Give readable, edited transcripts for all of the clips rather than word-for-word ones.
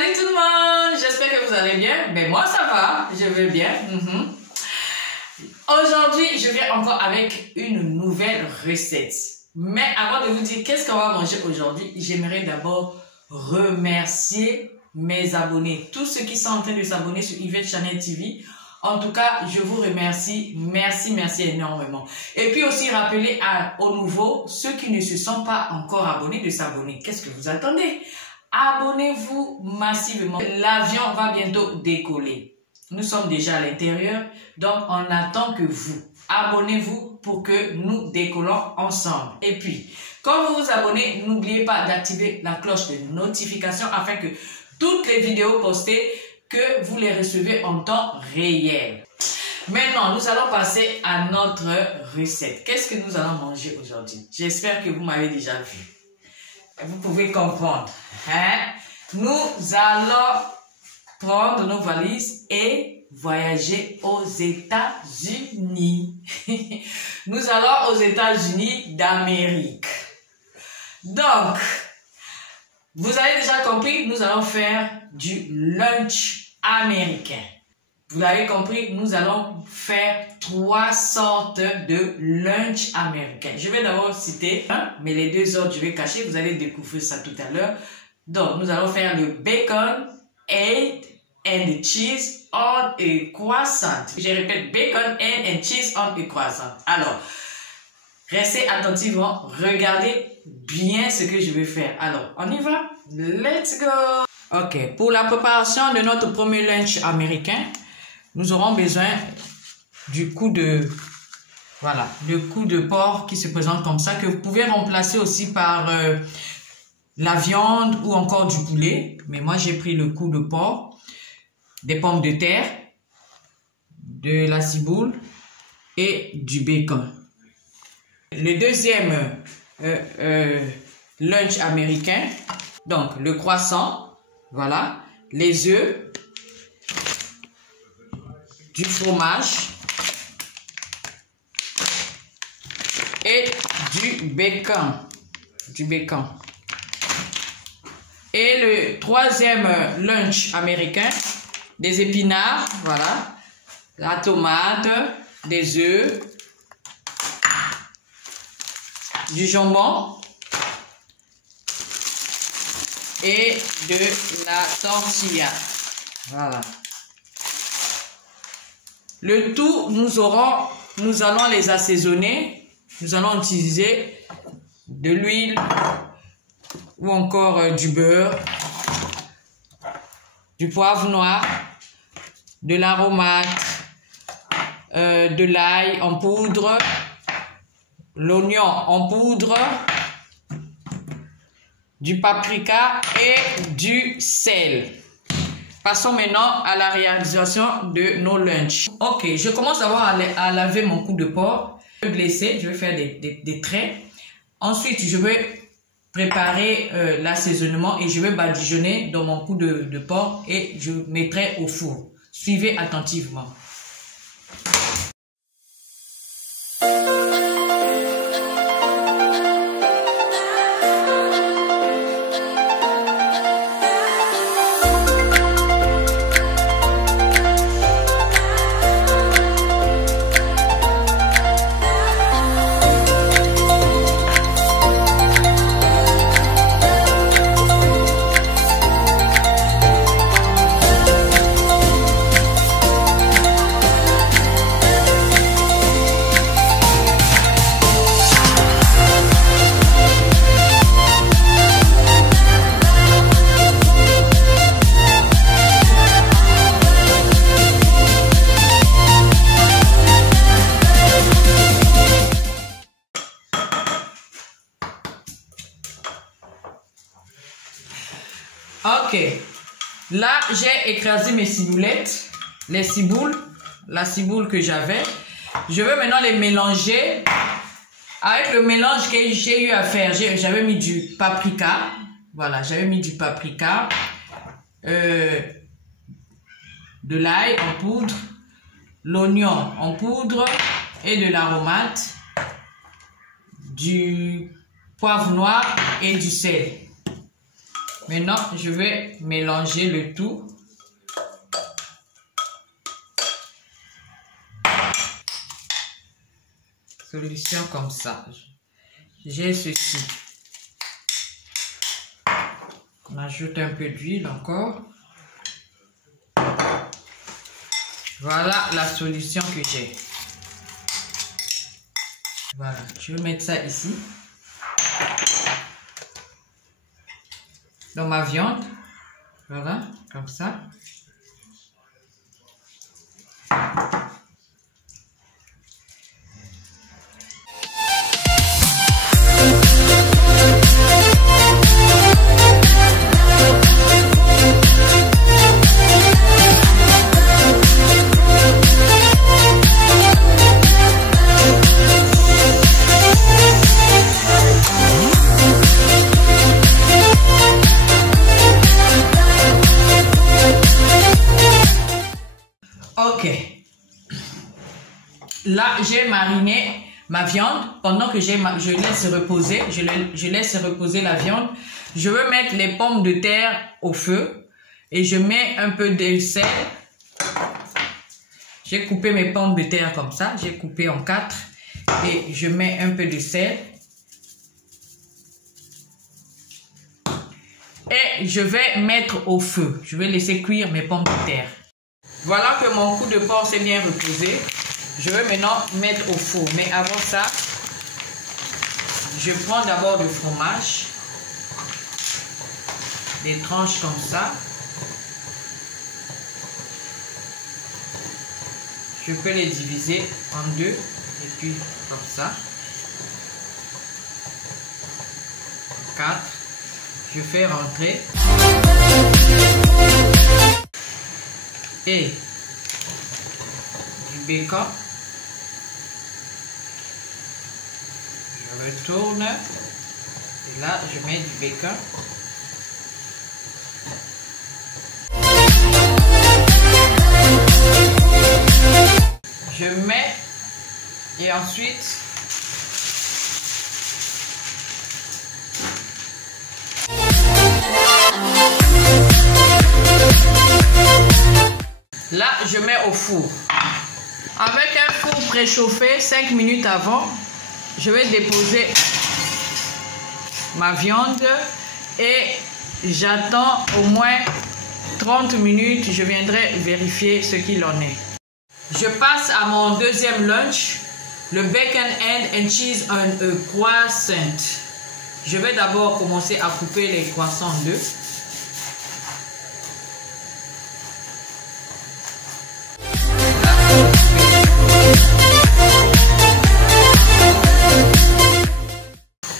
Salut tout le monde, j'espère que vous allez bien. Ben moi ça va, je vais bien. Aujourd'hui, je viens encore avec une nouvelle recette. Mais avant de vous dire qu'est-ce qu'on va manger aujourd'hui, j'aimerais d'abord remercier mes abonnés, tous ceux qui sont en train de s'abonner sur Yvette Channel TV. En tout cas, je vous remercie. Merci énormément. Et puis aussi rappeler aux nouveaux, ceux qui ne se sont pas encore abonnés, de s'abonner. Qu'est-ce que vous attendez? Abonnez-vous massivement. L'avion va bientôt décoller. Nous sommes déjà à l'intérieur, donc on attend que vous. Abonnez-vous pour que nous décollons ensemble. Et puis, quand vous vous abonnez, n'oubliez pas d'activer la cloche de notification afin que toutes les vidéos postées, que vous les recevez en temps réel. Maintenant, nous allons passer à notre recette. Qu'est-ce que nous allons manger aujourd'hui? J'espère que vous m'avez déjà vu. Vous pouvez comprendre. Nous allons prendre nos valises et voyager aux États-Unis. Nous allons aux États-Unis d'Amérique. Donc, vous avez déjà compris, nous allons faire du lunch américain. Vous l'avez compris, nous allons faire 3 sortes de lunch américain. Je vais d'abord citer un, mais les 2 autres, je vais cacher. Vous allez découvrir ça tout à l'heure. Donc, nous allons faire le bacon, egg and cheese on a croissant. Je répète, bacon, egg and cheese on a croissant. Alors, restez attentivement, regardez bien ce que je vais faire. Alors, on y va? Let's go! Ok, pour la préparation de notre premier lunch américain, nous aurons besoin du cou de, voilà, le cou de porc qui se présente comme ça, que vous pouvez remplacer aussi par la viande ou encore du poulet. Mais moi, j'ai pris le cou de porc, des pommes de terre, de la ciboule et du bacon. Le deuxième lunch américain, donc le croissant, voilà, les œufs, du fromage et du bacon. Et le troisième lunch américain, des épinards, voilà, la tomate, des œufs, du jambon et de la tortilla. Voilà. Le tout, nous allons les assaisonner. Nous allons utiliser de l'huile ou encore du beurre, du poivre noir, de l'aromate, de l'ail en poudre, l'oignon en poudre, du paprika et du sel. Passons maintenant à la réalisation de nos lunchs. Ok, je commence d'abord à laver mon cou de porc. Je vais blesser, je vais faire des traits. Ensuite, je vais préparer l'assaisonnement et je vais badigeonner dans mon cou de porc et je mettrai au four. Suivez attentivement. Ok, là j'ai écrasé mes ciboulettes, la ciboule que j'avais. Je vais maintenant les mélanger avec le mélange que j'ai eu à faire. J'avais mis du paprika, voilà, j'avais mis du paprika, de l'ail en poudre, l'oignon en poudre et de l'aromate, du poivre noir et du sel. Maintenant, je vais mélanger le tout. Solution comme ça. J'ai ceci. On ajoute un peu d'huile encore. Voilà la solution que j'ai. Voilà, je vais mettre ça ici. Dans ma viande. Voilà, comme ça. Ok, là j'ai mariné ma viande pendant que je laisse reposer, je laisse reposer la viande. Je veux mettre les pommes de terre au feu et je mets un peu de sel. J'ai coupé mes pommes de terre comme ça, j'ai coupé en 4 et je mets un peu de sel. Et je vais mettre au feu, je vais laisser cuire mes pommes de terre. Voilà que mon cou de porc s'est bien reposé. Je vais maintenant mettre au four. Mais avant ça, je prends d'abord du fromage. Des tranches comme ça. Je peux les diviser en 2. Et puis comme ça. 4. Je fais rentrer. Et du bacon. Je retourne. Et là, je mets du bacon. Je mets et ensuite là, je mets au four. Avec un four préchauffé 5 minutes avant, je vais déposer ma viande et j'attends au moins 30 minutes. Je viendrai vérifier ce qu'il en est. Je passe à mon deuxième lunch, le bacon and cheese on croissant. Je vais d'abord commencer à couper les croissants en 2.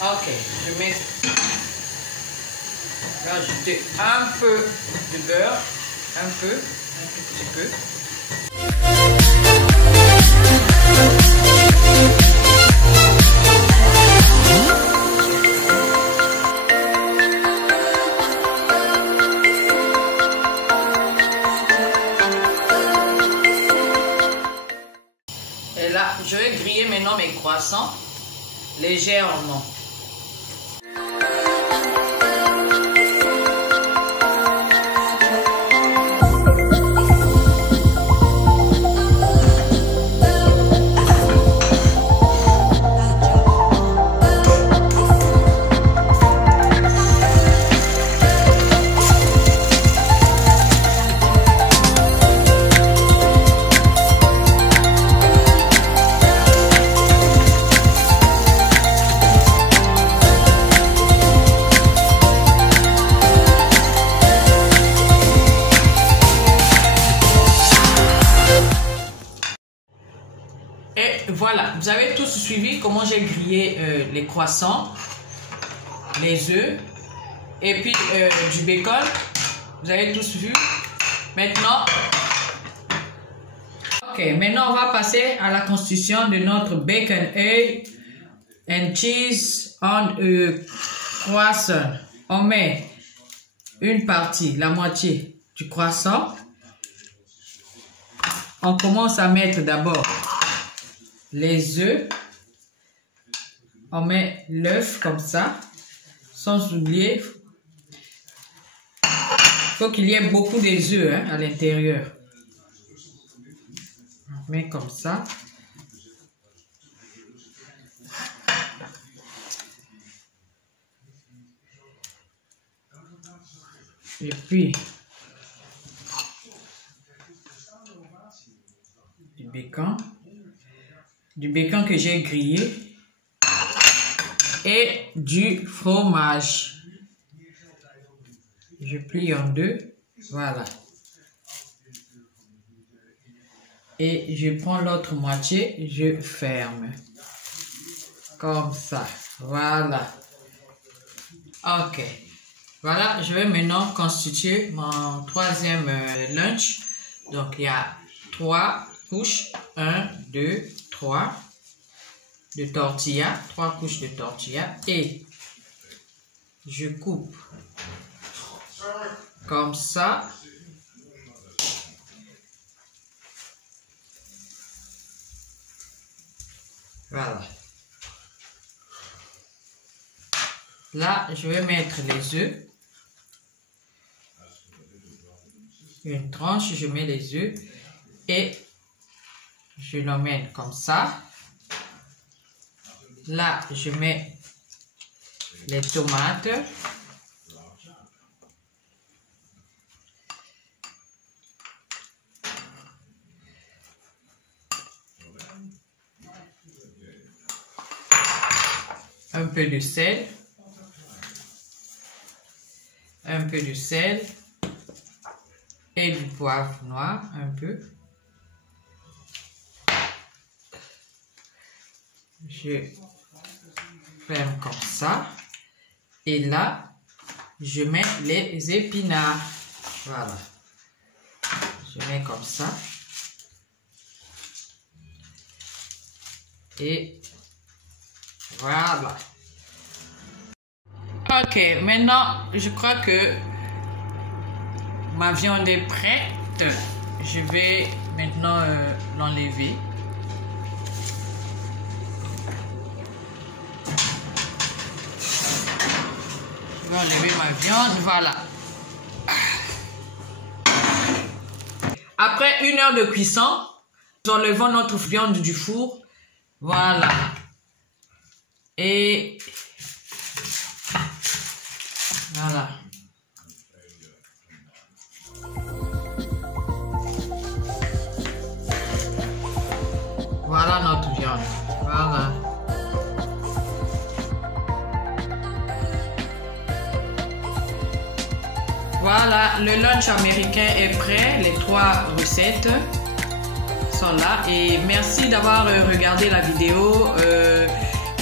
Ok, je vais ajouter un peu de beurre, un tout petit peu. Et là, je vais griller maintenant mes croissants légèrement. Voilà, vous avez tous suivi comment j'ai grillé les croissants, les œufs et puis du bacon. Vous avez tous vu. Maintenant, maintenant on va passer à la constitution de notre bacon, egg and cheese on croissant. On met une partie, la moitié du croissant. On commence à mettre d'abord les œufs, on met l'œuf comme ça, sans oublier faut qu'il y ait beaucoup des œufs hein, à l'intérieur. On met comme ça. Et puis, du bacon que j'ai grillé et du fromage. Je plie en deux, voilà. Et je prends l'autre moitié, je ferme. Comme ça, voilà. Ok. Voilà, je vais maintenant constituer mon troisième lunch. Donc, il y a 3 couches. 1, 2, 3 de tortilla. 3 couches de tortilla. Et je coupe comme ça. Voilà. Là, je vais mettre les œufs. Une tranche, je mets les œufs et je l'emmène comme ça. Là, je mets les tomates. Un peu de sel. Un peu de sel. Et du poivre noir, un peu. Je ferme comme ça. Et là, je mets les épinards. Voilà. Je mets comme ça. Et voilà. Ok, maintenant, je crois que ma viande est prête. Je vais maintenant l'enlever. Je vais enlever ma viande, voilà. Après 1 heure de cuisson, nous enlevons notre viande du four. Voilà. Et voilà. Voilà notre viande. Voilà. Voilà, le lunch américain est prêt. Les 3 recettes sont là. Et merci d'avoir regardé la vidéo.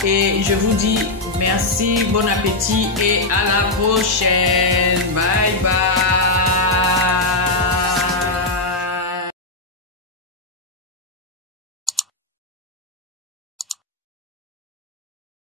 Et je vous dis merci, bon appétit et à la prochaine. Bye bye.